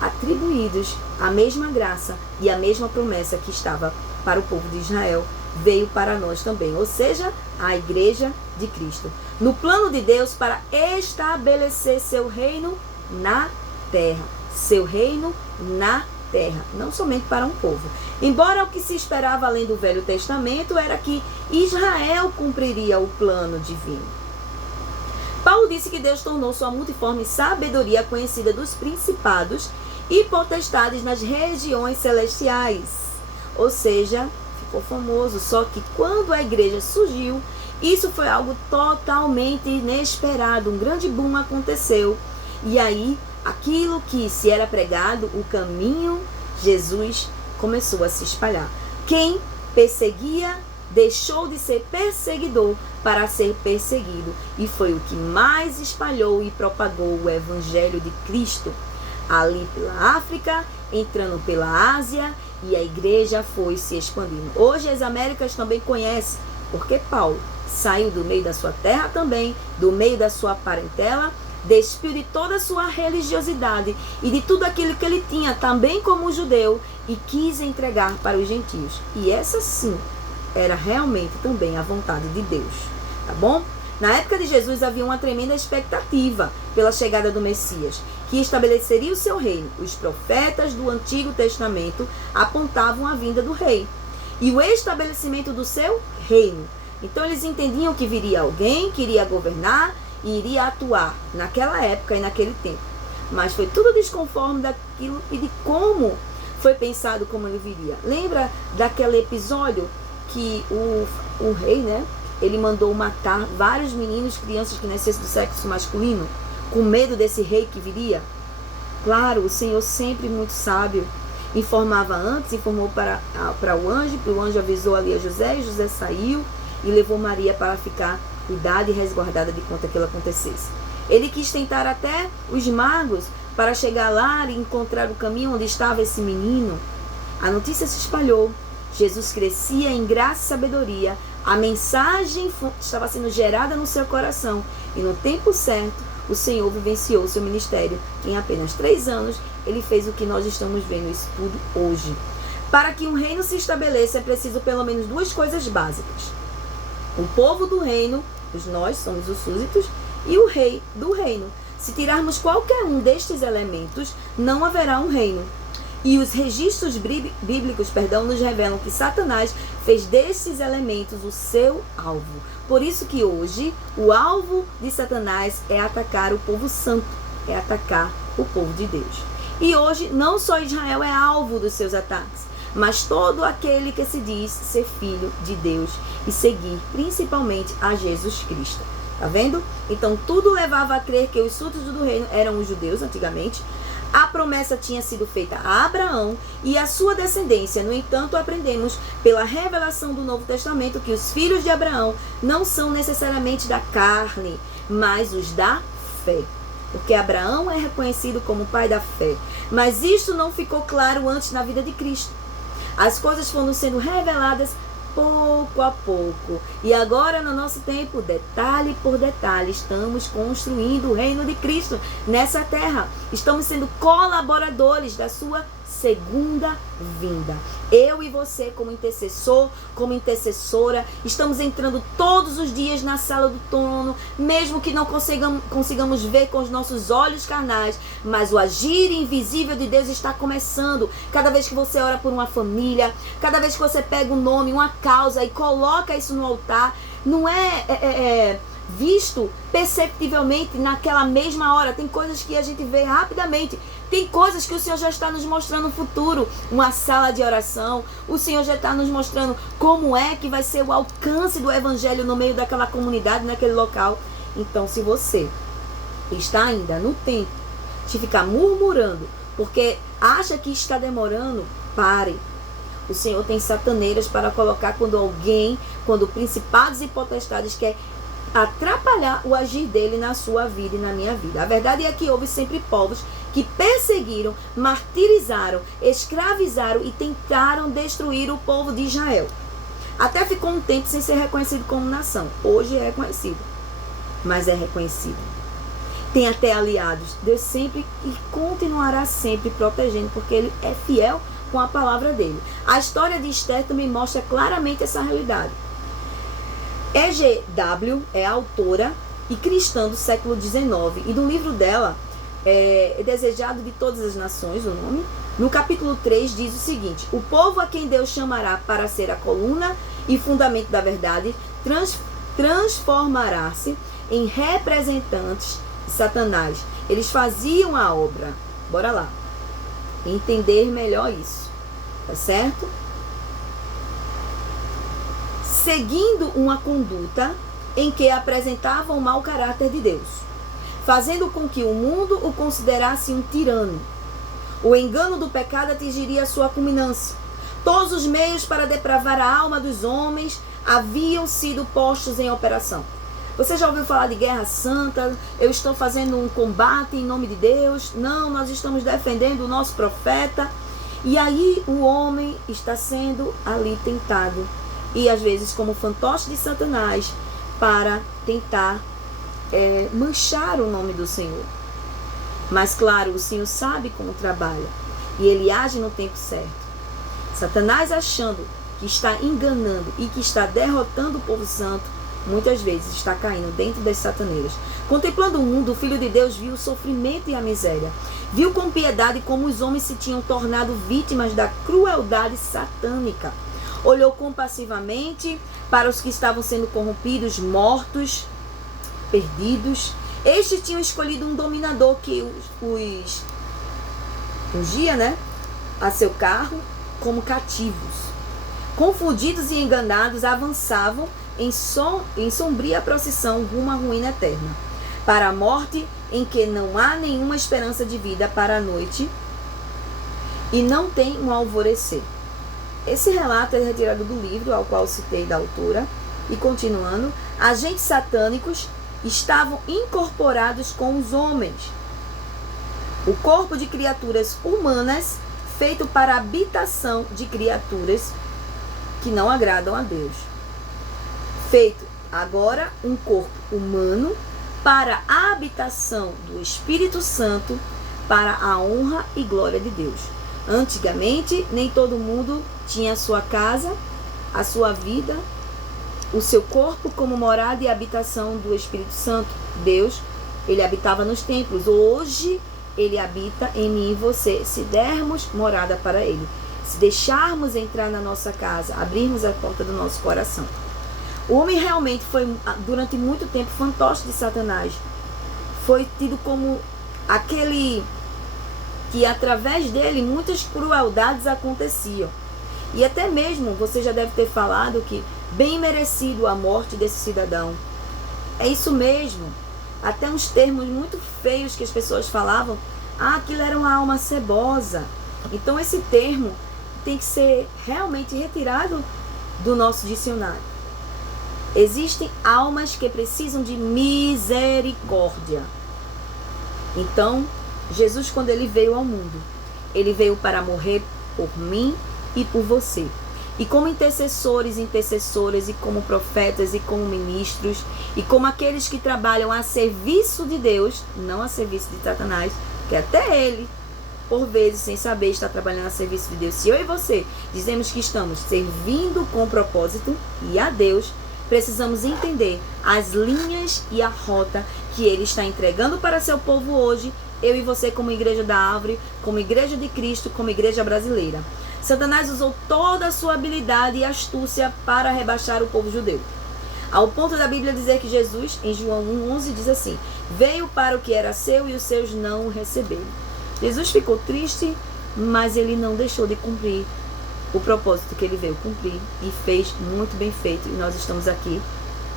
atribuídos a mesma graça e a mesma promessa que estava para o povo de Israel, veio para nós também, ou seja, a igreja de Cristo. No plano de Deus para estabelecer seu reino na terra. Seu reino na terra, não somente para um povo. Embora o que se esperava além do Velho Testamento era que Israel cumpriria o plano divino. Paulo disse que Deus tornou sua multiforme sabedoria conhecida dos principados e potestades nas regiões celestiais. Ou seja, ficou famoso. Só que quando a igreja surgiu, isso foi algo totalmente inesperado. Um grande boom aconteceu. E aí, aquilo que se era pregado, o caminho, Jesus começou a se espalhar. Quem perseguia deixou de ser perseguidor para ser perseguido. E foi o que mais espalhou e propagou o Evangelho de Cristo. Ali pela África, entrando pela Ásia, e a igreja foi se expandindo. Hoje as Américas também conhecem, porque Paulo saiu do meio da sua terra também, do meio da sua parentela, despiu de toda a sua religiosidade e de tudo aquilo que ele tinha, também como judeu, e quis entregar para os gentios. E essa sim era realmente também a vontade de Deus, tá bom? Na época de Jesus havia uma tremenda expectativa pela chegada do Messias, que estabeleceria o seu reino. Os profetas do Antigo Testamento apontavam a vinda do rei e o estabelecimento do seu reino. Então eles entendiam que viria alguém que iria governar e iria atuar naquela época e naquele tempo. Mas foi tudo desconforme daquilo e de como foi pensado como ele viria. Lembra daquele episódio que o rei, né? Ele mandou matar vários meninos, crianças que nascessem do sexo masculino, com medo desse rei que viria? Claro, o Senhor sempre muito sábio, informava antes, informou para o anjo avisou ali a José, e José saiu e levou Maria para ficar cuidada e resguardada de quanto aquilo acontecesse. Ele quis tentar até os magos para chegar lá e encontrar o caminho onde estava esse menino. A notícia se espalhou, Jesus crescia em graça e sabedoria, a mensagem estava sendo gerada no seu coração e no tempo certo o Senhor vivenciou seu ministério. Em apenas 3 anos ele fez o que nós estamos vendo isso tudo hoje. Para que um reino se estabeleça é preciso pelo menos 2 coisas básicas: o povo do reino, nós somos os súditos, e o rei do reino. Se tirarmos qualquer um destes elementos, não haverá um reino. E os registros bíblicos, nos revelam que Satanás fez desses elementos o seu alvo. Por isso que hoje o alvo de Satanás é atacar o povo santo, é atacar o povo de Deus. E hoje não só Israel é alvo dos seus ataques, mas todo aquele que se diz ser filho de Deus e seguir principalmente a Jesus Cristo. Tá vendo? Então tudo levava a crer que os súditos do reino eram os judeus antigamente. A promessa tinha sido feita a Abraão e a sua descendência. No entanto, aprendemos pela revelação do Novo Testamento que os filhos de Abraão não são necessariamente da carne, mas os da fé. Porque Abraão é reconhecido como pai da fé. Mas isso não ficou claro antes na vida de Cristo. As coisas foram sendo reveladas pouco a pouco. E agora, no nosso tempo, detalhe por detalhe, estamos construindo o reino de Cristo nessa terra. Estamos sendo colaboradores da sua segunda vinda. Eu e você, como intercessor, como intercessora, estamos entrando todos os dias na sala do trono, mesmo que não consigamos ver com os nossos olhos carnais, mas o agir invisível de Deus está começando. Cada vez que você ora por uma família, cada vez que você pega um nome, uma causa e coloca isso no altar, não é visto perceptivelmente naquela mesma hora. Tem coisas que a gente vê rapidamente. Tem coisas que o Senhor já está nos mostrando no futuro. Uma sala de oração. O Senhor já está nos mostrando como é que vai ser o alcance do Evangelho no meio daquela comunidade, naquele local. Então, se você está ainda no tempo de ficar murmurando porque acha que está demorando, pare. O Senhor tem sataneiras para colocar quando principados e potestades quer atrapalhar o agir dele na sua vida e na minha vida. A verdade é que houve sempre povos que perseguiram, martirizaram, escravizaram e tentaram destruir o povo de Israel. Até ficou um tempo sem ser reconhecido como nação. Hoje é reconhecido, mas é reconhecido. Tem até aliados. Deus sempre e continuará sempre protegendo, porque Ele é fiel com a palavra dele. A história de Esther também mostra claramente essa realidade. E.G.W. é autora e cristã do século XIX, e no livro dela, Desejado de Todas as Nações, o nome, no capítulo 3 diz o seguinte: o povo a quem Deus chamará para ser a coluna e fundamento da verdade transformará-se em representantes de Satanás. Eles faziam a obra. Bora lá entender melhor isso, tá certo? seguindo uma conduta em que apresentavam o mau caráter de Deus, fazendo com que o mundo o considerasse um tirano. O engano do pecado atingiria sua culminância. Todos os meios para depravar a alma dos homens haviam sido postos em operação. Você já ouviu falar de guerra santa? Eu estou fazendo um combate em nome de Deus. Não, nós estamos defendendo o nosso profeta. E aí o homem está sendo ali tentado. E às vezes como fantoche de Satanás para tentar manchar o nome do Senhor. Mas claro, o Senhor sabe como trabalha. E Ele age no tempo certo. Satanás achando que está enganando e que está derrotando o povo santo, muitas vezes está caindo dentro das sataneiras. Contemplando o mundo, o Filho de Deus viu o sofrimento e a miséria. Viu com piedade como os homens se tinham tornado vítimas da crueldade satânica. Olhou compassivamente para os que estavam sendo corrompidos, mortos, perdidos. Estes tinham escolhido um dominador que os ungia, a seu carro como cativos. Confundidos e enganados, avançavam em sombria procissão rumo à ruína eterna, para a morte em que não há nenhuma esperança de vida para a noite e não tem um alvorecer. Esse relato é retirado do livro ao qual citei da autora. E continuando, agentes satânicos estavam incorporados com os homens. O corpo de criaturas humanas feito para a habitação de criaturas que não agradam a Deus. Feito agora um corpo humano para a habitação do Espírito Santo, para a honra e glória de Deus. Antigamente, nem todo mundo tinha a sua casa, a sua vida, o seu corpo como morada e habitação do Espírito Santo. Deus, Ele habitava nos templos. Hoje, Ele habita em mim e você, se dermos morada para Ele. Se deixarmos entrar na nossa casa, abrirmos a porta do nosso coração. O homem realmente foi, durante muito tempo, fantoche de Satanás. Foi tido como aquele que, através dele, muitas crueldades aconteciam. E até mesmo, você já deve ter falado que bem merecido a morte desse cidadão. É isso mesmo. Até uns termos muito feios que as pessoas falavam. Aquilo era uma alma cebosa. Então esse termo tem que ser realmente retirado do nosso dicionário. Existem almas que precisam de misericórdia. Então, Jesus, quando Ele veio ao mundo, Ele veio para morrer por mim e por você. E como intercessores, intercessoras, e como profetas, e como ministros, e como aqueles que trabalham a serviço de Deus, não a serviço de Satanás, que até ele, por vezes, sem saber, está trabalhando a serviço de Deus. Se eu e você dizemos que estamos servindo com propósito e a Deus, precisamos entender as linhas e a rota que Ele está entregando para seu povo hoje, eu e você como Igreja da Árvore, como Igreja de Cristo, como Igreja brasileira. Satanás usou toda a sua habilidade e astúcia para rebaixar o povo judeu. Ao ponto da Bíblia dizer que Jesus, em João 1,11, diz assim: veio para o que era seu e os seus não o receberam. Jesus ficou triste, mas Ele não deixou de cumprir o propósito que Ele veio cumprir e fez muito bem feito. E nós estamos aqui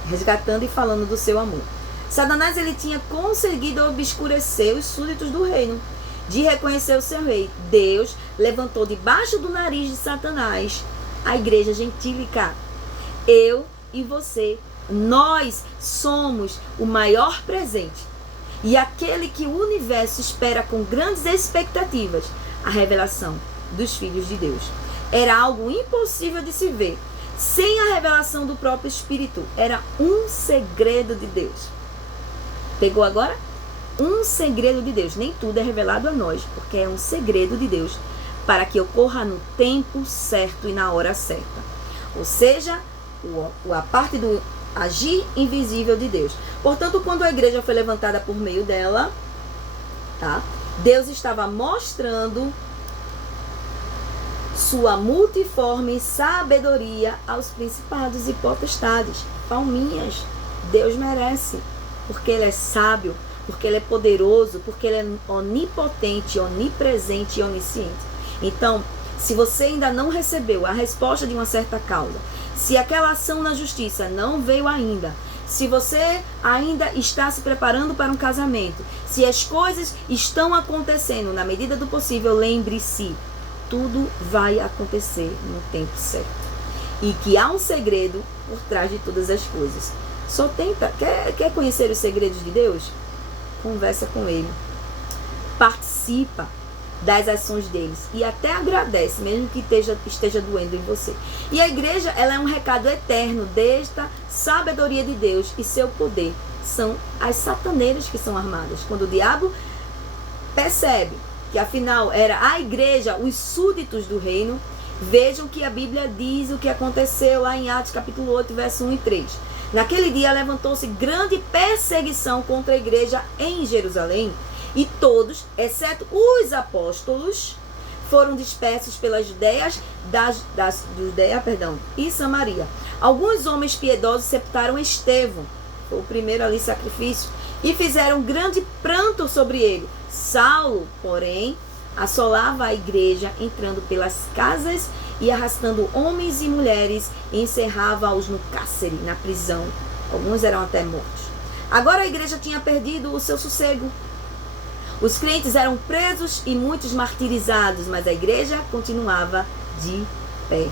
resgatando e falando do seu amor. Satanás, ele tinha conseguido obscurecer os súditos do reino, de reconhecer o seu rei. Deus levantou debaixo do nariz de Satanás a igreja gentílica. Eu e você, nós somos o maior presente. E aquele que o universo espera com grandes expectativas, a revelação dos filhos de Deus. Era algo impossível de se ver. Sem a revelação do próprio Espírito, era um segredo de Deus. Pegou agora? Um segredo de Deus. Nem tudo é revelado a nós, porque é um segredo de Deus, para que ocorra no tempo certo e na hora certa. Ou seja, a parte do agir invisível de Deus. Portanto, quando a igreja foi levantada por meio dela, Deus estava mostrando sua multiforme sabedoria aos principados e potestades. Palminhas. Deus merece, porque Ele é sábio, porque Ele é poderoso, porque Ele é onipotente, onipresente e onisciente. Então, se você ainda não recebeu a resposta de uma certa causa, Se aquela ação na justiça não veio ainda, se você ainda está se preparando para um casamento, se as coisas estão acontecendo na medida do possível, lembre-se, tudo vai acontecer no tempo certo. E que há um segredo por trás de todas as coisas. Só tenta, quer conhecer os segredos de Deus? Conversa com Ele. Participa das ações deles e até agradece, mesmo que esteja doendo em você. E a igreja, ela é um recado eterno desta sabedoria de Deus e seu poder. São as sataneiras que são armadas. Quando o diabo percebe que afinal era a igreja, os súditos do reino, vejam que a Bíblia diz o que aconteceu lá em Atos capítulo 8, verso 1 e 3. Naquele dia levantou-se grande perseguição contra a igreja em Jerusalém, e todos, exceto os apóstolos, foram dispersos pelas Judéia e Samaria. Alguns homens piedosos sepultaram Estevão, foi o primeiro ali sacrifício, e fizeram grande pranto sobre ele. Saulo, porém, assolava a igreja, entrando pelas casas e arrastando homens e mulheres, e encerrava-os no cárcere, na prisão. Alguns eram até mortos. Agora a igreja tinha perdido o seu sossego. Os crentes eram presos e muitos martirizados, mas a igreja continuava de pé.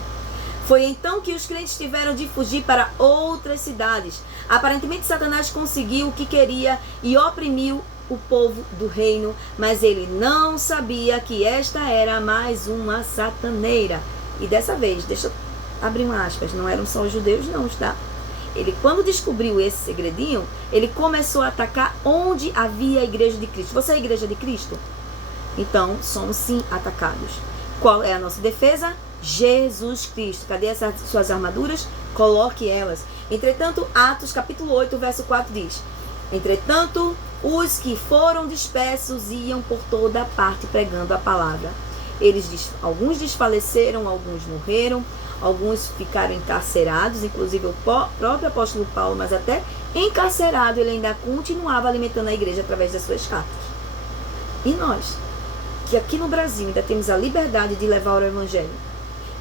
Foi então que os crentes tiveram de fugir para outras cidades. Aparentemente Satanás conseguiu o que queria e oprimiu o povo do reino, mas ele não sabia que esta era mais uma sataneira. E dessa vez, deixa eu abrir uma aspas, não eram só os judeus não, tá? Ele, quando descobriu esse segredinho, ele começou a atacar onde havia a igreja de Cristo. Você é a igreja de Cristo? Então, somos sim atacados. Qual é a nossa defesa? Jesus Cristo. Cadê essas suas armaduras? Coloque elas. Entretanto, Atos capítulo 8, verso 4 diz: entretanto, os que foram dispersos iam por toda parte pregando a palavra. Alguns desfaleceram, alguns morreram, alguns ficaram encarcerados, inclusive o próprio apóstolo Paulo, mas até encarcerado ele ainda continuava alimentando a igreja através das suas cartas. E nós, que aqui no Brasil ainda temos a liberdade de levar o evangelho,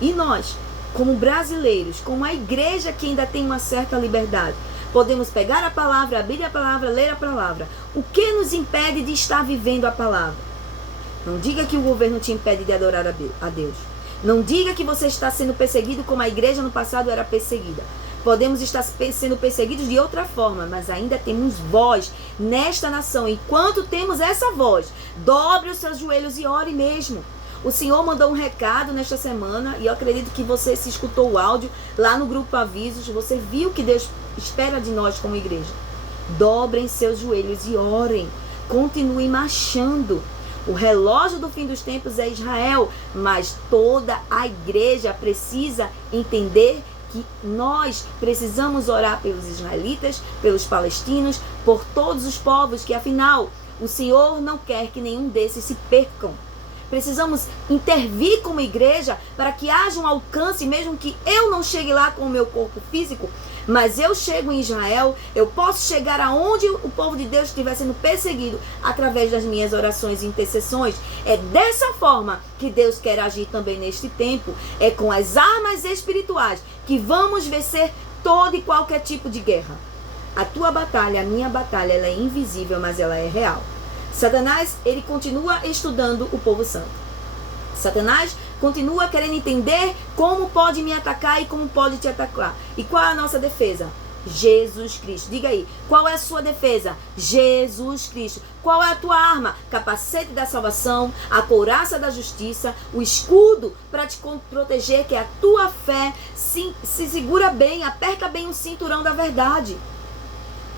e nós, como brasileiros, como a igreja que ainda tem uma certa liberdade, podemos pegar a palavra, abrir a palavra, ler a palavra. O que nos impede de estar vivendo a palavra? Não diga que o governo te impede de adorar a Deus. Não diga que você está sendo perseguido como a igreja no passado era perseguida. Podemos estar sendo perseguidos de outra forma, mas ainda temos voz nesta nação. Enquanto temos essa voz, dobre os seus joelhos e ore mesmo. O Senhor mandou um recado nesta semana, e eu acredito que você se escutou o áudio lá no grupo Avisos, você viu o que Deus espera de nós como igreja. Dobrem seus joelhos e orem. Continuem marchando. O relógio do fim dos tempos é Israel, mas toda a igreja precisa entender que nós precisamos orar pelos israelitas, pelos palestinos, por todos os povos, que afinal o Senhor não quer que nenhum desses se percam. Precisamos intervir como igreja para que haja um alcance, mesmo que eu não chegue lá com o meu corpo físico, mas eu chego em Israel, eu posso chegar aonde o povo de Deus estiver sendo perseguido através das minhas orações e intercessões. É dessa forma que Deus quer agir também neste tempo. É com as armas espirituais que vamos vencer todo e qualquer tipo de guerra. A tua batalha, a minha batalha, ela é invisível, mas ela é real. Satanás, ele continua estudando o povo santo. Satanás continua querendo entender como pode me atacar e como pode te atacar. E qual é a nossa defesa? Jesus Cristo. Diga aí, qual é a sua defesa? Jesus Cristo. Qual é a tua arma? Capacete da salvação, a couraça da justiça, o escudo para te proteger, que é a tua fé. Se segura bem, aperta bem o cinturão da verdade.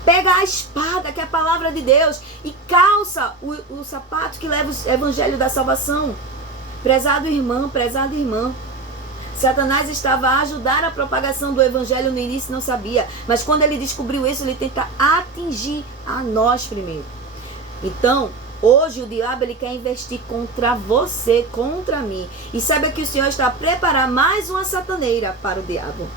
Pega a espada, que é a palavra de Deus, e calça o sapato que leva o evangelho da salvação. Prezado irmão, prezada irmã, Satanás estava a ajudar a propagação do evangelho no início, não sabia. Mas quando ele descobriu isso, ele tenta atingir a nós primeiro. Então, hoje o diabo ele quer investir contra você, contra mim. E saiba que o Senhor está a preparar mais uma sataneira para o diabo.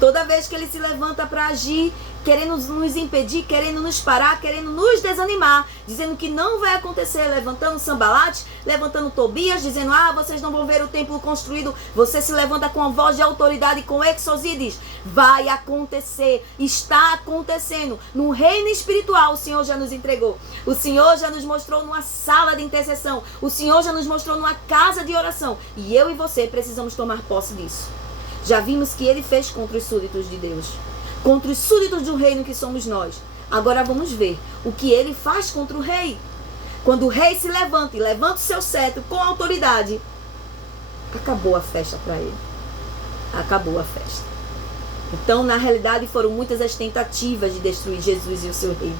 Toda vez que ele se levanta para agir, querendo nos impedir, querendo nos parar, querendo nos desanimar, dizendo que não vai acontecer, levantando Sambalate, levantando Tobias, dizendo, vocês não vão ver o templo construído. Você se levanta com a voz de autoridade, com êxtase e diz, vai acontecer, está acontecendo. No reino espiritual, o Senhor já nos entregou. O Senhor já nos mostrou numa sala de intercessão. O Senhor já nos mostrou numa casa de oração. E eu e você precisamos tomar posse disso. Já vimos que ele fez contra os súditos de Deus, contra os súditos do reino que somos nós. Agora vamos ver o que ele faz contra o rei. Quando o rei se levanta e levanta o seu cetro com autoridade, acabou a festa para ele. Acabou a festa. Então, na realidade, foram muitas as tentativas de destruir Jesus e o seu reino.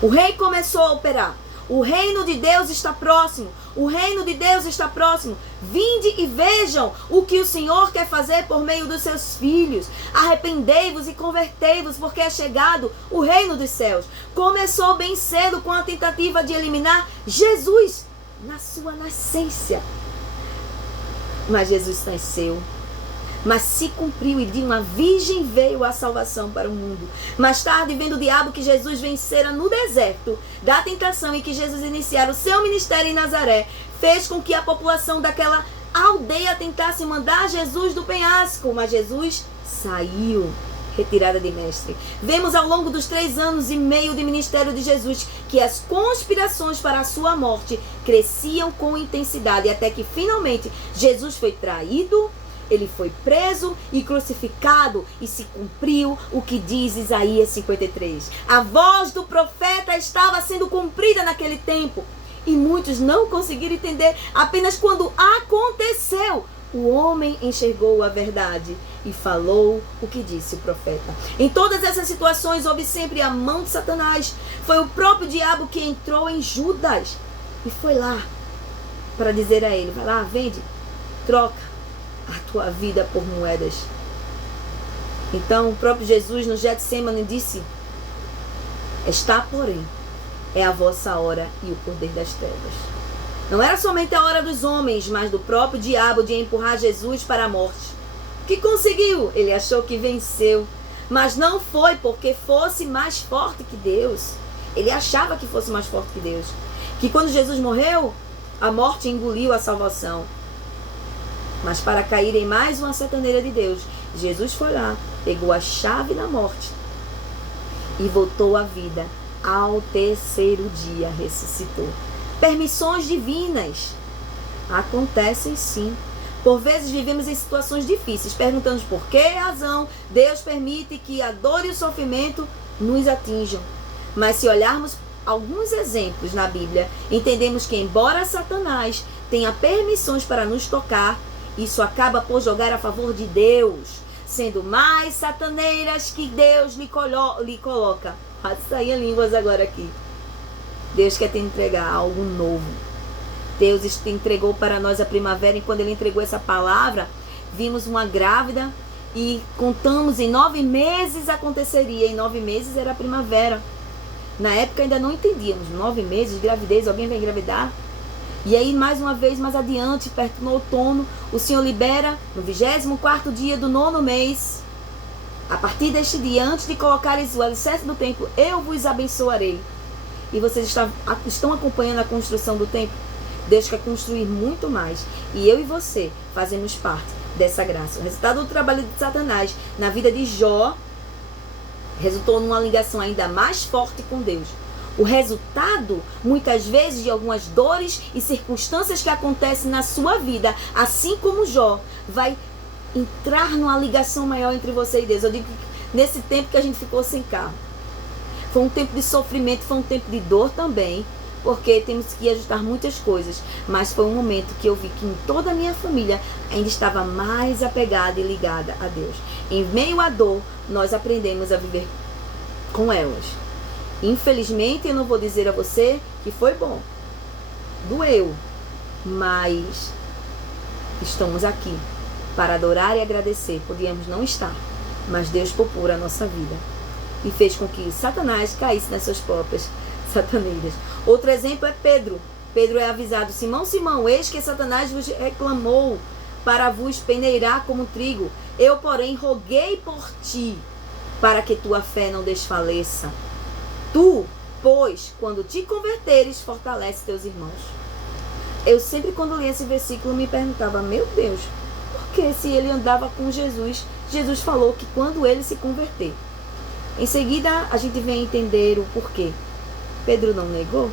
O rei começou a operar. O reino de Deus está próximo. O reino de Deus está próximo. Vinde e vejam o que o Senhor quer fazer por meio dos seus filhos. Arrependei-vos e convertei-vos, porque é chegado o reino dos céus. Começou bem cedo com a tentativa de eliminar Jesus na sua nascência. Mas Jesus nasceu. Mas se cumpriu e de uma virgem veio a salvação para o mundo. Mais tarde, vendo o diabo que Jesus vencera no deserto da tentação e que Jesus iniciara o seu ministério em Nazaré, fez com que a população daquela aldeia tentasse mandar Jesus do penhasco, mas Jesus saiu, retirada de mestre. Vemos ao longo dos 3 anos e meio de ministério de Jesus que as conspirações para a sua morte cresciam com intensidade, até que finalmente Jesus foi traído, ele foi preso e crucificado e se cumpriu o que diz Isaías 53. A voz do profeta estava sendo cumprida naquele tempo e muitos não conseguiram entender. Apenas quando aconteceu, o homem enxergou a verdade e falou o que disse o profeta. Em todas essas situações houve sempre a mão de Satanás. Foi o próprio diabo que entrou em Judas e foi lá para dizer a ele, vai lá, vende, troca a tua vida por moedas. Então o próprio Jesus no Getsemane disse, está porém, é a vossa hora e o poder das trevas. Não era somente a hora dos homens, mas do próprio diabo de empurrar Jesus para a morte. O que conseguiu? Ele achou que venceu, mas não foi porque fosse mais forte que Deus. Ele achava que fosse mais forte que Deus, que quando Jesus morreu, a morte engoliu a salvação. Mas para cair em mais uma sataneira de Deus, Jesus foi lá, pegou a chave da morte e voltou à vida. Ao 3º dia ressuscitou. Permissões divinas acontecem sim. Por vezes vivemos em situações difíceis, perguntamos por que razão Deus permite que a dor e o sofrimento nos atinjam. Mas se olharmos alguns exemplos na Bíblia, entendemos que embora Satanás tenha permissões para nos tocar, isso acaba por jogar a favor de Deus, sendo mais sataneiras que Deus lhe coloca. Vai sair línguas agora aqui. Deus quer te entregar algo novo. Deus te entregou para nós a primavera, e quando Ele entregou essa palavra, vimos uma grávida e contamos em 9 meses aconteceria. Em 9 meses era a primavera. Na época ainda não entendíamos. 9 meses de gravidez, alguém vai engravidar? E aí, mais uma vez, mais adiante, perto no outono, o Senhor libera, no 24º dia do 9º mês, a partir deste dia, antes de colocares o alicerce do templo, eu vos abençoarei. E vocês estão acompanhando a construção do templo? Deus quer construir muito mais. E eu e você fazemos parte dessa graça. O resultado do trabalho de Satanás na vida de Jó resultou numa ligação ainda mais forte com Deus. O resultado, muitas vezes, de algumas dores e circunstâncias que acontecem na sua vida, assim como Jó, vai entrar numa ligação maior entre você e Deus. Eu digo que nesse tempo que a gente ficou sem carro, foi um tempo de sofrimento, foi um tempo de dor também, porque temos que ajustar muitas coisas, mas foi um momento que eu vi que em toda a minha família ainda estava mais apegada e ligada a Deus. Em meio à dor, nós aprendemos a viver com elas. Infelizmente, eu não vou dizer a você que foi bom. Doeu. Mas estamos aqui para adorar e agradecer. Podíamos não estar, mas Deus poupou a nossa vida e fez com que Satanás caísse nas suas próprias sataneiras. Outro exemplo é Pedro. Pedro é avisado: Simão, Simão, eis que Satanás vos reclamou para vos peneirar como trigo. Eu, porém, roguei por ti, para que tua fé não desfaleça. Tu, pois, quando te converteres, fortalece teus irmãos. Eu sempre, quando li esse versículo, me perguntava, meu Deus, por que se ele andava com Jesus, Jesus falou que quando ele se converter? Em seguida, a gente vem entender o porquê. Pedro não negou,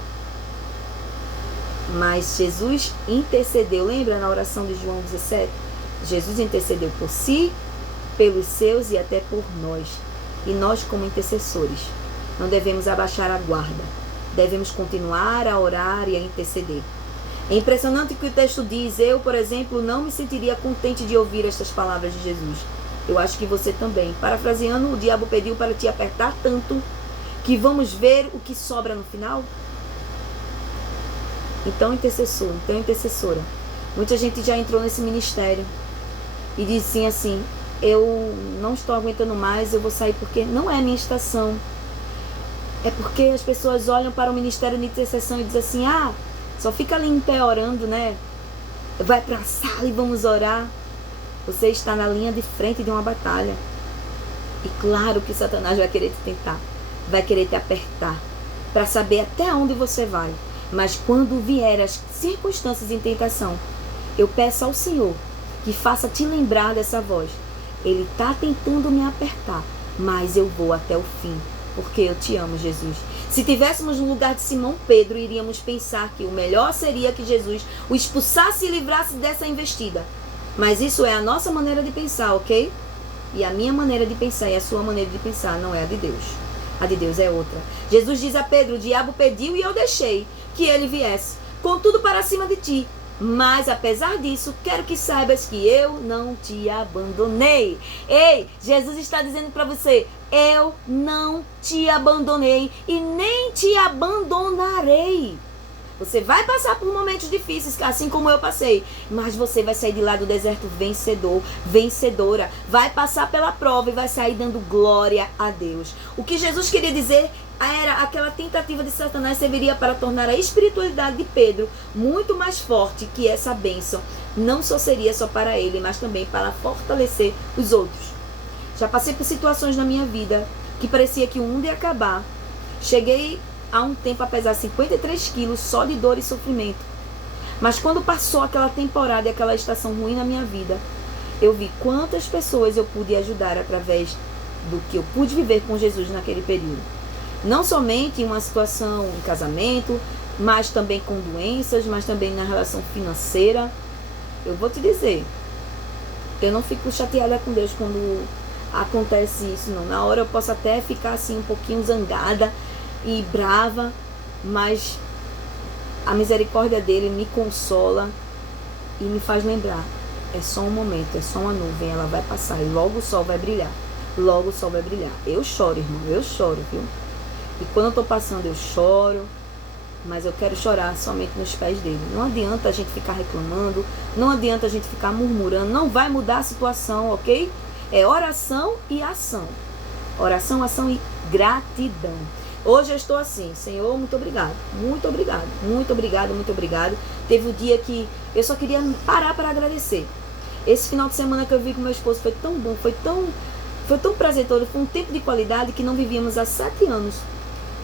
mas Jesus intercedeu. Lembra na oração de João 17? Jesus intercedeu por si, pelos seus e até por nós. E nós, como intercessores, não devemos abaixar a guarda. Devemos continuar a orar e a interceder. É impressionante que o texto diz, eu, por exemplo, não me sentiria contente de ouvir estas palavras de Jesus. Eu acho que você também. Parafraseando, o diabo pediu para te apertar tanto que vamos ver o que sobra no final. Então, intercessor, então intercessora. Muita gente já entrou nesse ministério e disse assim, eu não estou aguentando mais, eu vou sair porque não é a minha estação. É porque as pessoas olham para o ministério de intercessão e dizem assim, só fica ali em pé orando, né? Vai para a sala e vamos orar. Você está na linha de frente de uma batalha. E claro que Satanás vai querer te tentar. Vai querer te apertar. Para saber até onde você vai. Mas quando vier as circunstâncias de tentação, eu peço ao Senhor que faça te lembrar dessa voz. Ele está tentando me apertar, mas eu vou até o fim. Porque eu te amo, Jesus. Se tivéssemos no lugar de Simão Pedro, iríamos pensar que o melhor seria que Jesus o expulsasse e livrasse dessa investida. Mas isso é a nossa maneira de pensar, ok? E a minha maneira de pensar e a sua maneira de pensar não é a de Deus. A de Deus é outra. Jesus diz a Pedro, o diabo pediu e eu deixei que ele viesse. Contudo para cima de ti. Mas apesar disso, quero que saibas que eu não te abandonei. Ei, Jesus está dizendo para você, eu não te abandonei e nem te abandonarei. Você vai passar por momentos difíceis, assim como eu passei, mas você vai sair de lá do deserto vencedor, vencedora. Vai passar pela prova e vai sair dando glória a Deus. O que Jesus queria dizer era aquela tentativa de Satanás serviria para tornar a espiritualidade de Pedro muito mais forte, que essa bênção não só seria só para ele, mas também para fortalecer os outros. Já passei por situações na minha vida que parecia que o mundo ia acabar. Cheguei há um tempo a pesar 53 quilos só de dor e sofrimento. Mas quando passou aquela temporada e aquela estação ruim na minha vida, eu vi quantas pessoas eu pude ajudar através do que eu pude viver com Jesus naquele período. Não somente em uma situação em casamento, mas também com doenças, mas também na relação financeira. Eu vou te dizer, eu não fico chateada com Deus quando acontece isso, não. Na hora eu posso até ficar assim um pouquinho zangada e brava, mas a misericórdia dele me consola e me faz lembrar, é só um momento, é só uma nuvem, ela vai passar e logo o sol vai brilhar, logo o sol vai brilhar. Eu choro, irmão, eu choro, viu? E quando eu tô passando eu choro, mas eu quero chorar somente nos pés dele. Não adianta a gente ficar reclamando, não adianta a gente ficar murmurando, não vai mudar a situação, ok? É oração e ação. Oração, ação e gratidão. Hoje eu estou assim, Senhor, muito obrigado, muito obrigado, muito obrigado, muito obrigado. Teve um dia que eu só queria parar para agradecer. Esse final de semana que eu vi com meu esposo foi tão bom, foi tão prazeroso, foi um tempo de qualidade que não vivíamos há 7 anos.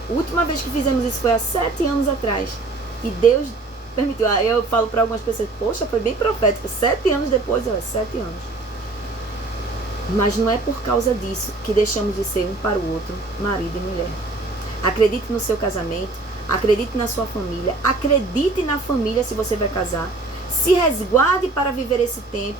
A última vez que fizemos isso foi há 7 anos atrás. E Deus permitiu. Eu falo para algumas pessoas, poxa, foi bem profético. 7 anos depois, 7 anos. Mas não é por causa disso que deixamos de ser um para o outro, marido e mulher. Acredite no seu casamento, acredite na sua família, acredite na família se você vai casar. Se resguarde para viver esse tempo.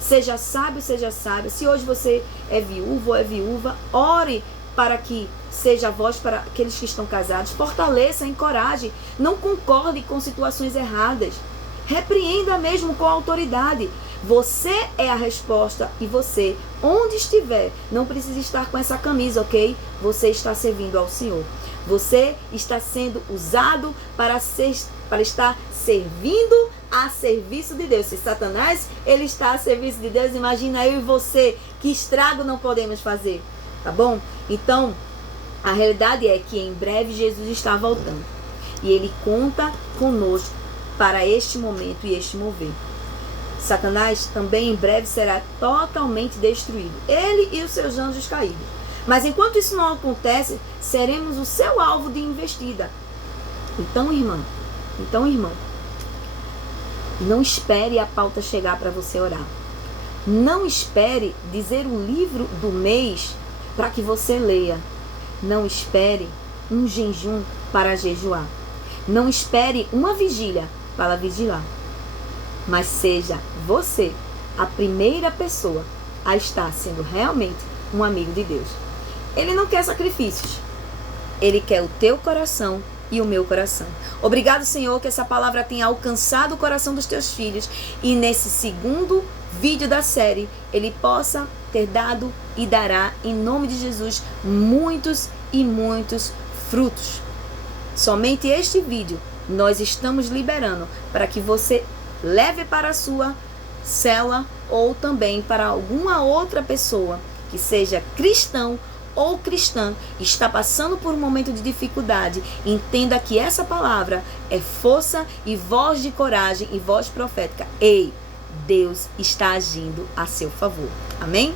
Seja sábio, seja sábia. Se hoje você é viúvo ou é viúva, ore para que seja a voz para aqueles que estão casados. Fortaleça, encoraje. Não concorde com situações erradas. Repreenda mesmo com autoridade. Você é a resposta e você, onde estiver, não precisa estar com essa camisa, ok? Você está servindo ao Senhor. Você está sendo usado para estar servindo a serviço de Deus. Se Satanás, ele está a serviço de Deus, imagina eu e você, que estrago não podemos fazer, tá bom? Então, a realidade é que em breve Jesus está voltando. E ele conta conosco para este momento e este mover. Satanás também em breve será totalmente destruído, ele e os seus anjos caídos. Mas enquanto isso não acontece, seremos o seu alvo de investida. Então, irmão, não espere a pauta chegar para você orar. Não espere dizer o livro do mês para que você leia. Não espere um jejum para jejuar. Não espere uma vigília para vigiar. Mas seja você a primeira pessoa a estar sendo realmente um amigo de Deus. Ele não quer sacrifícios. Ele quer o teu coração e o meu coração. Obrigado, Senhor, que essa palavra tenha alcançado o coração dos teus filhos e nesse segundo vídeo da série ele possa ter dado e dará, em nome de Jesus, muitos e muitos frutos. Somente este vídeo nós estamos liberando para que você leve para a sua célula ou também para alguma outra pessoa que seja cristão ou cristã, está passando por um momento de dificuldade. Entenda que essa palavra é força e voz de coragem e voz profética. Ei, Deus está agindo a seu favor. Amém?